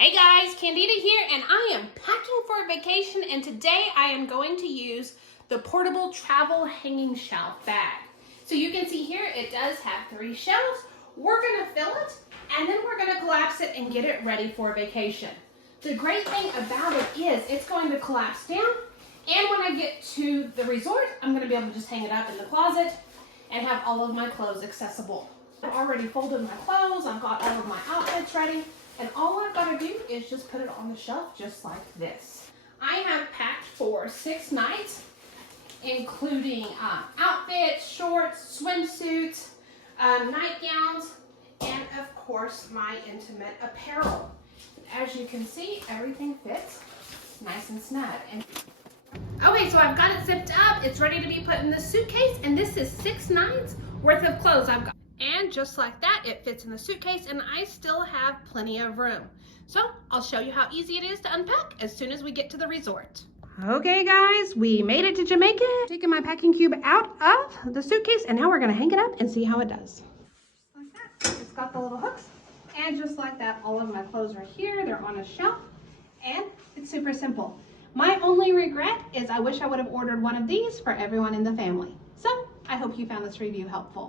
Hey guys, Candida here, and I am packing for a vacation, and today I am going to use the portable travel hanging shelf bag. So you can see here, it does have 3 shelves. We're gonna fill it, and then we're gonna collapse it and get it ready for a vacation. The great thing about it is it's going to collapse down, and when I get to the resort, I'm gonna be able to just hang it up in the closet and have all of my clothes accessible. I've already folded my clothes, I've got all of my outfits ready. And all I've got to do is just put it on the shelf just like this. I have packed for 6 nights, including outfits, shorts, swimsuits, nightgowns, and of course my intimate apparel. As you can see, everything fits nice and snug. Okay, so I've got it zipped up. It's ready to be put in the suitcase, and this is 6 nights worth of clothes I've got. And just like that, it fits in the suitcase, and I still have plenty of room. So I'll show you how easy it is to unpack as soon as we get to the resort. Okay guys, we made it to Jamaica. Taking my packing cube out of the suitcase, and now we're gonna hang it up and see how it does. Just like that, it's got the little hooks. And just like that, all of my clothes are here. They're on a shelf, and it's super simple. My only regret is I wish I would have ordered one of these for everyone in the family. So I hope you found this review helpful.